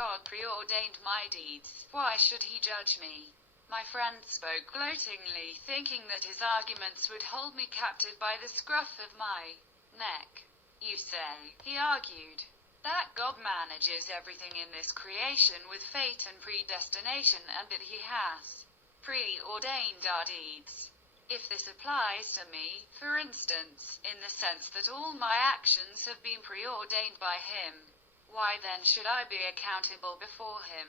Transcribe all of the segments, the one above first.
God preordained my deeds, why should he judge me? My friend spoke gloatingly, thinking that his arguments would hold me captive by the scruff of my neck. You say, he argued, that God manages everything in this creation with fate and predestination, and that he has preordained our deeds. If this applies to me, for instance, in the sense that all my actions have been preordained by him, why then should I be accountable before him?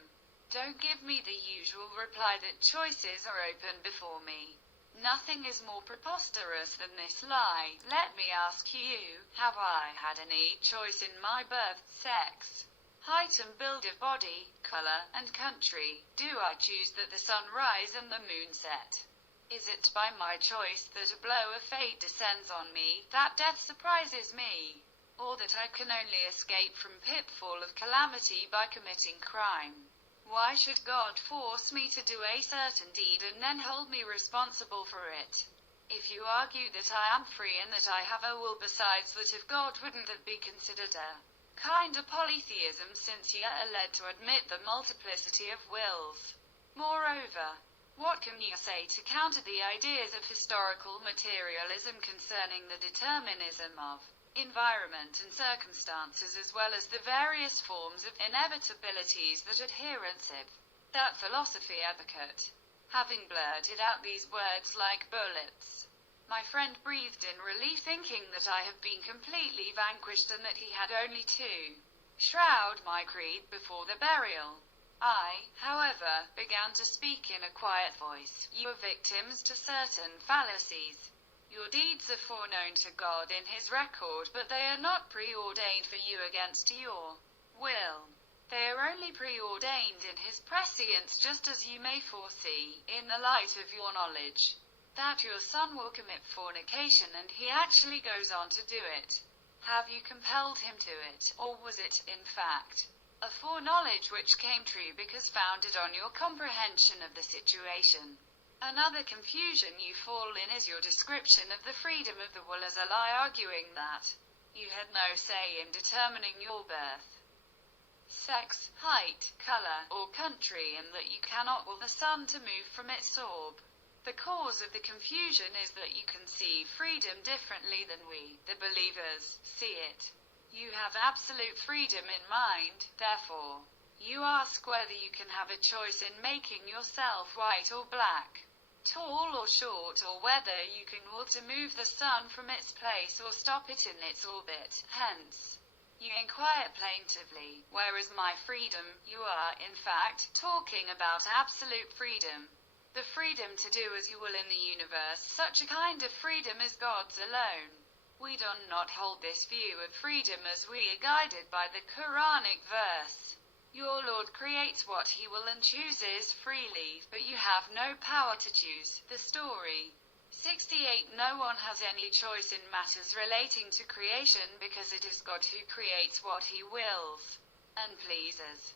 Don't give me the usual reply that choices are open before me. Nothing is more preposterous than this lie. Let me ask you, have I had any choice in my birth, sex, height and build of body, color, and country? Do I choose that the sun rise and the moon set? Is it by my choice that a blow of fate descends on me, that death surprises me, or that I can only escape from pitfall of calamity by committing crime? Why should God force me to do a certain deed and then hold me responsible for it? If you argue that I am free and that I have a will besides that of God, wouldn't that be considered a kind of polytheism, since you are led to admit the multiplicity of wills? Moreover, what can you say to counter the ideas of historical materialism concerning the determinism of environment and circumstances, as well as the various forms of inevitabilities that adherents of that philosophy advocate? Having blurted out these words like bullets, my friend breathed in relief, thinking that I have been completely vanquished and that he had only to shroud my creed before the burial. I, however, began to speak in a quiet voice. You are victims to certain fallacies. Your deeds are foreknown to God in his record, but they are not preordained for you against your will. They are only preordained in his prescience, just as you may foresee, in the light of your knowledge, that your son will commit fornication, and he actually goes on to do it. Have you compelled him to it, or was it, in fact, a foreknowledge which came true because founded on your comprehension of the situation? Another confusion you fall in is your description of the freedom of the will as a lie, arguing that you had no say in determining your birth, sex, height, color, or country, and that you cannot will the sun to move from its orb. The cause of the confusion is that you conceive freedom differently than we, the believers, see it. You have absolute freedom in mind, therefore. You ask whether you can have a choice in making yourself white or black, tall or short, or whether you can will to move the sun from its place or stop it in its orbit. Hence, you inquire plaintively, where is my freedom? You are, in fact, talking about absolute freedom. The freedom to do as you will in the universe. Such a kind of freedom is God's alone. We do not hold this view of freedom as we are guided by the Quranic verse. Your Lord creates what he will and chooses freely, but you have no power to choose. The story 68. No one has any choice in matters relating to creation, because it is God who creates what he wills and pleases.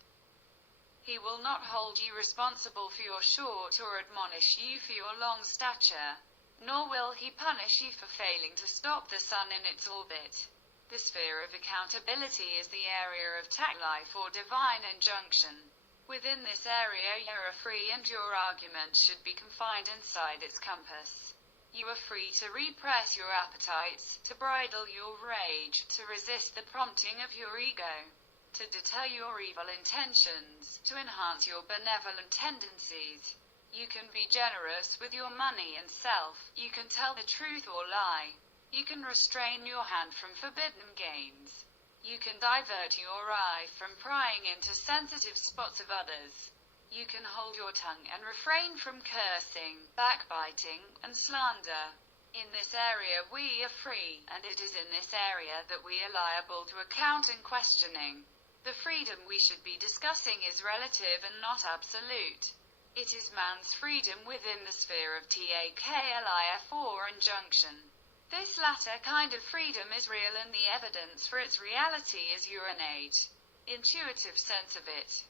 He will not hold you responsible for your short or admonish you for your long stature, nor will he punish you for failing to stop the sun in its orbit. The sphere of accountability is the area of tact life or divine injunction. Within this area you are free, and your arguments should be confined inside its compass. You are free to repress your appetites, to bridle your rage, to resist the prompting of your ego, to deter your evil intentions, to enhance your benevolent tendencies. You can be generous with your money and self. You can tell the truth or lie. You can restrain your hand from forbidden gains. You can divert your eye from prying into sensitive spots of others. You can hold your tongue and refrain from cursing, backbiting, and slander. In this area we are free, and it is in this area that we are liable to account and questioning. The freedom we should be discussing is relative and not absolute. It is man's freedom within the sphere of taklif or injunction. This latter kind of freedom is real, and the evidence for its reality is your innate, intuitive sense of it.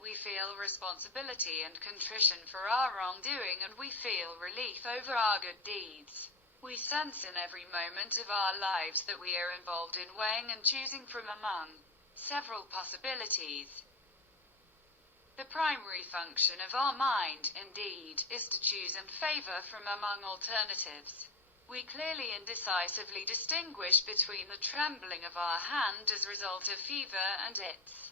We feel responsibility and contrition for our wrongdoing, and we feel relief over our good deeds. We sense in every moment of our lives that we are involved in weighing and choosing from among several possibilities. The primary function of our mind, indeed, is to choose and favor from among alternatives. We clearly and decisively distinguish between the trembling of our hand as a result of fever and its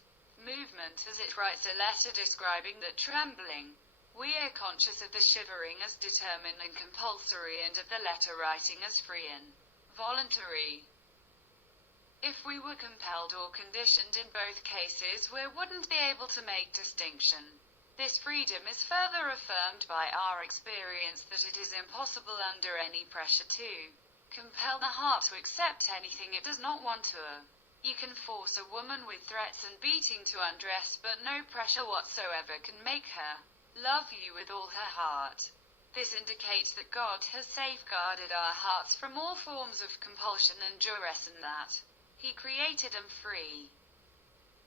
movement as it writes a letter describing that trembling. We are conscious of the shivering as determined and compulsory, and of the letter writing as free and voluntary. If we were compelled or conditioned in both cases, we wouldn't be able to make distinction. This freedom is further affirmed by our experience that it is impossible under any pressure to compel the heart to accept anything it does not want to. You can force a woman with threats and beating to undress, but no pressure whatsoever can make her love you with all her heart. This indicates that God has safeguarded our hearts from all forms of compulsion and duress, and that He created them free.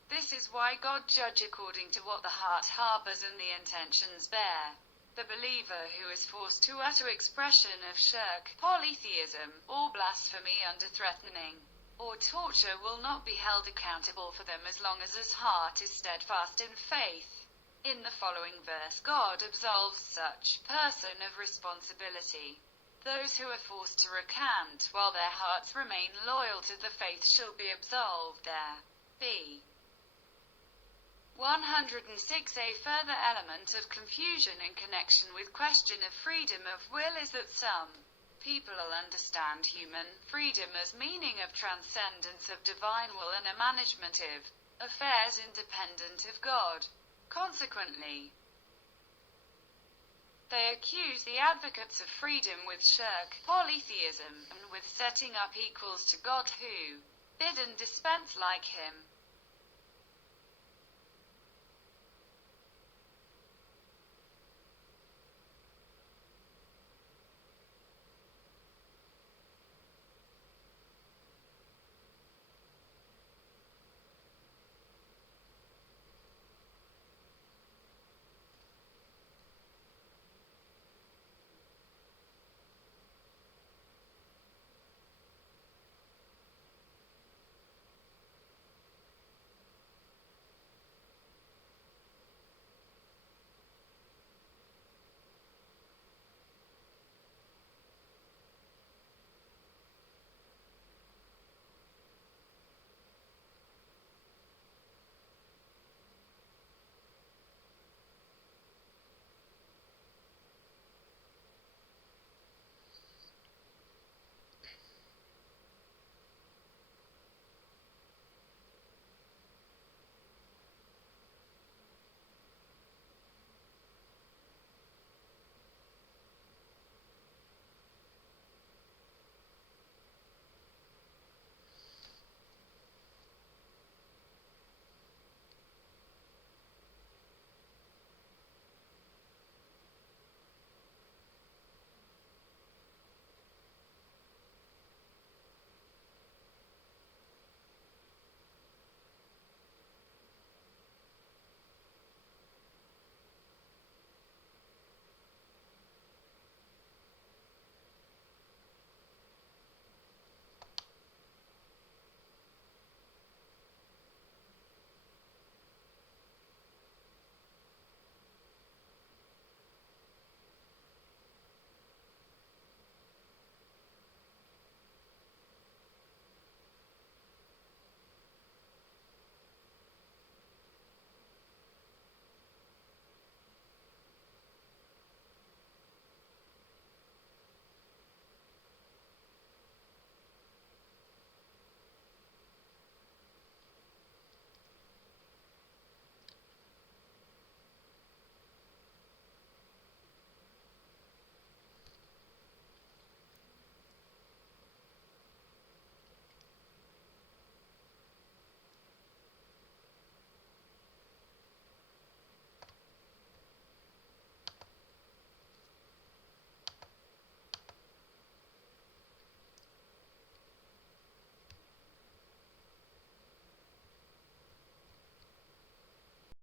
This is why God judges according to what the heart harbors and the intentions bear. The believer who is forced to utter expression of shirk, polytheism, or blasphemy under threatening or torture will not be held accountable for them as long as his heart is steadfast in faith. In the following verse, God absolves such person of responsibility. Those who are forced to recant while their hearts remain loyal to the faith shall be absolved there. B. 106. A further element of confusion in connection with question of freedom of will is that some people understand human freedom as meaning of transcendence of divine will and a management of affairs independent of God. Consequently, they accuse the advocates of freedom with shirk, polytheism, and with setting up equals to God who bid and dispense like Him.